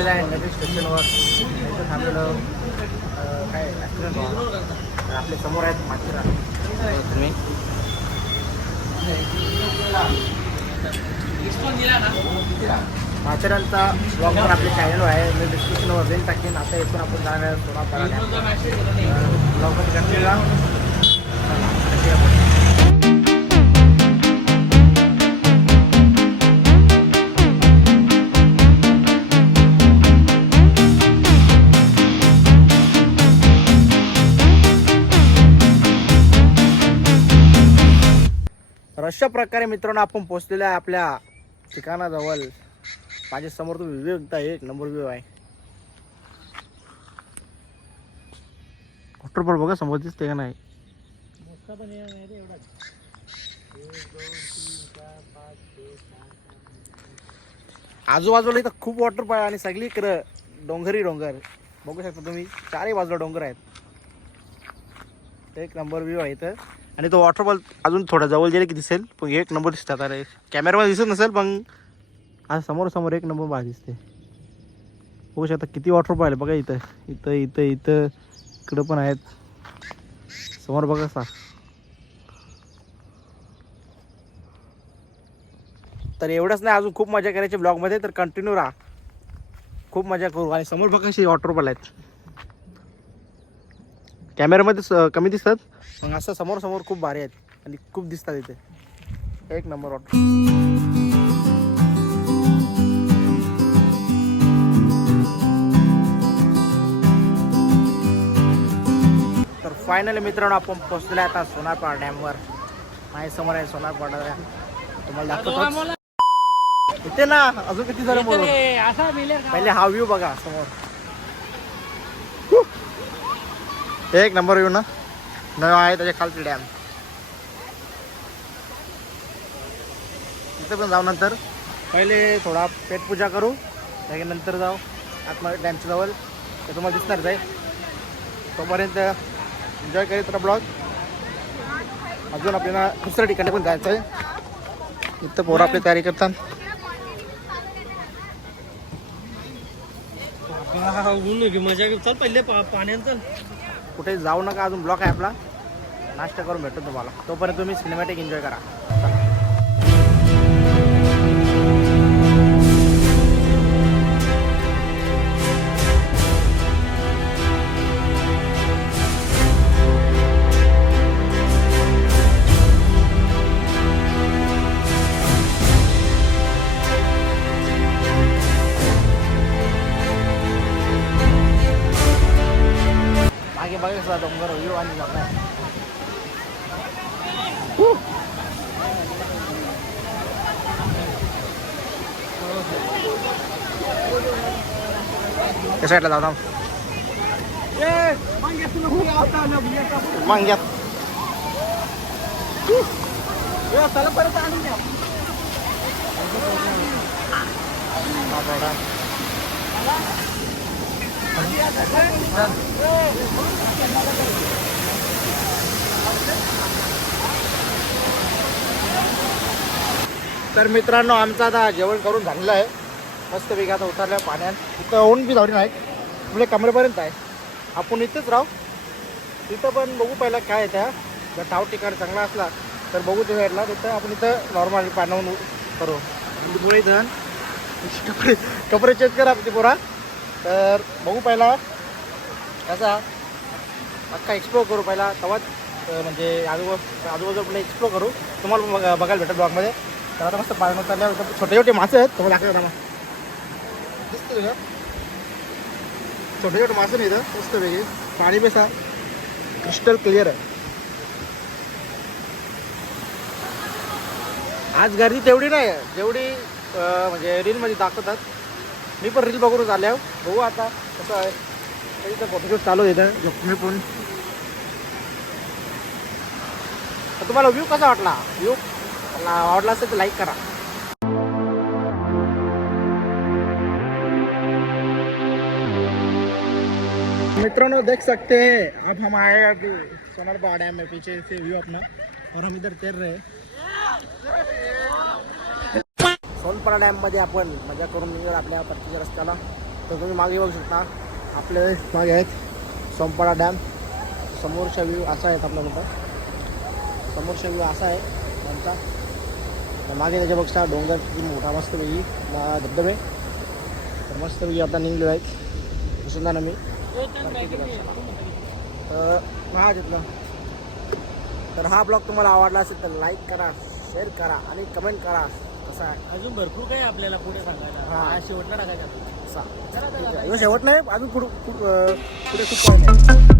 पोहोचलेलं आहे नवीन स्टेशनवर. इथं थांबलेलं काय ॲक्सिडेंट झाला. आपल्या समोर आहेत माथेरान. तुम्ही माथेरानचा ब्लॉग पण आपल्या चॅनलवर आहे. मी डिस्क्रिप्शनवर लिंक टाकेन. आता इथून आपण जाणार आहे सोनापाडा डॅम. ब्लॉगमध्ये कंटिन्यू राहा. अशा प्रकारे मित्रांनो आपण पोहोचलेलो आहे आपल्या ठिकाणाजवळ. माझ्या समोर तो व्ह्यू एकदा एक नंबर व्ह्यू आहे. वॉटरफॉल बघा समोर दिसते का नाही. आजूबाजूला इथं खूप वॉटरफॉल आहे आणि सगळीकडे डोंगरी डोंगर बघू शकता तुम्ही. चारही बाजूला डोंगर आहेत. एक नंबर व्ह्यू आहे इथं. आणि तो वॉटरफॉल अजून थोडा जवळ गेले की दिसेल, पण एक नंबर दिसतात. अरे कॅमेरामध्ये दिसत नसेल, पण आज समोर समोर एक नंबर बाहेर दिसते. बघू शकता किती वॉटरफॉल आहे बघा. इथं इथं इथं इथं इकडं पण आहेत समोर बघा सा. तर एवढंच नाही, अजून खूप मजा करायची ब्लॉगमध्ये. तर कंटिन्यू राहा, खूप मजा करू. आणि समोर बघा अशी वॉटरफॉल आहेत. कॅमेरामध्ये कमी दिसतात, मग असं समोर समोर खूप भारी आहेत आणि खूप दिसतात इथे. एक नंबर वॉटर. तर फायनली मित्रांनो आपण पोहोचले आता सोनारपाडा डॅमवर. माझ्या समोर आहे सोनारपाडा डॅम. तुम्हाला दाखवतो इथे ना. अजून किती जरा पहिले हा व्ह्यू बघा समोर. एक नंबर व्ह्यू ना. नवा आहे त्याच्या खालची डॅम. इथे पण जाऊ. नंतर पहिले थोडा पेटपूजा करू, त्याच्यानंतर जाऊ आतमध्ये डॅमच्या जवळ. ते तुम्हाला दिसणारच आहे. तोपर्यंत एन्जॉय करीत राहा ब्लॉग. अजून आपल्याला दुसऱ्या ठिकाणी पण जायचं आहे. इथं पोरं आपली तयारी करतात. मजा चल पहिले पाण्यात चल. कुठे जाऊ नका, अजून ब्लॉक आहे आपला. नाश्ता करून भेटतो तुम्हाला. तोपर्यंत तुम्ही सिनेमॅटिक एन्जॉय करा. मागे बघा डोंगर व्ह्यू आणि जाणार. त्या साईडला जाऊ. मांग्यात चला परत आणून द्या. तर मित्रांनो आमचं आता जेवण करून झालेलं आहे. मस्त वेग आता उतरल्या पाण्यात. इथं होऊन बी जाऊन आहे, आपल्या कमरेपर्यंत आहे. आपण इथंच राहू. तिथं पण बघू पहिला काय आहे त्या. जर ठाव ठिकाण चांगला असला तर बघू त्या साईडला. तिथं आपण इथं नॉर्मल पाण्याहून करू. मुळे इथं कपडे चेंज करा आपली पोरा. तर बघू पहिला कसा अख्खा एक्सप्लोर करू पहिला. तेव्हाच म्हणजे आजूबाजूला पण एक्सप्लोर करू. तुम्हाला पण बघायला भेटेल ब्लॉगमध्ये. तर आता मस्त पाण्यात चालल्या. छोटे छोटे मासे आहेत. तुम्हाला दाखवतो ना, दिसतं तुझ्या छोटे छोटे मासे नाही इथं. मस्त वेगळी पाणी बेसा क्रिस्टल क्लिअर आहे. आज गर्दी तेवढी नाही जेवढी म्हणजे रीलमध्ये दाखवतात. मी पण रील बघूनच आल्या. बघू आता कसं आहे. इथं फोटोशूट चालू आहे इथं. मी पण तुम्हाला व्ह्यू कसा वाटला. व्ह्यू आवडला असेल तर लाईक करा. मित्रों देख सकते हैं अब हम आए अभी सोनारपाड़ा डैम में. पीछे से व्यू अपना और हम इधर तैर रहे हैं. सोनपाडा डॅम मध्ये आपण मजा करून निघाल आपल्या परतीच्या रस्त्याला. तर तुम्ही मागे बघू शकता आपले मागे आहेत सोमपाडा डॅम. समोरचा व्ह्यू असा आहे आपल्याकडं, समोरचा व्ह्यू असा आहे आमचा. तर मागे त्याच्या बघता डोंगर किती मोठा मस्तपैकी धबधबे. तर मस्तपैकी आता निघलेलो आहेत सुंदर मी. हा तिथलं. तर हा ब्लॉग तुम्हाला आवडला असेल तर लाईक करा, शेअर करा आणि कमेंट करा. कसा आहे अजून भरपूर काय आपल्याला पुढे सांगायला. हा. हा शेवटला टाकायचा. असा शेवट नाही, अजून पुढे खूप पॉईंट आहे.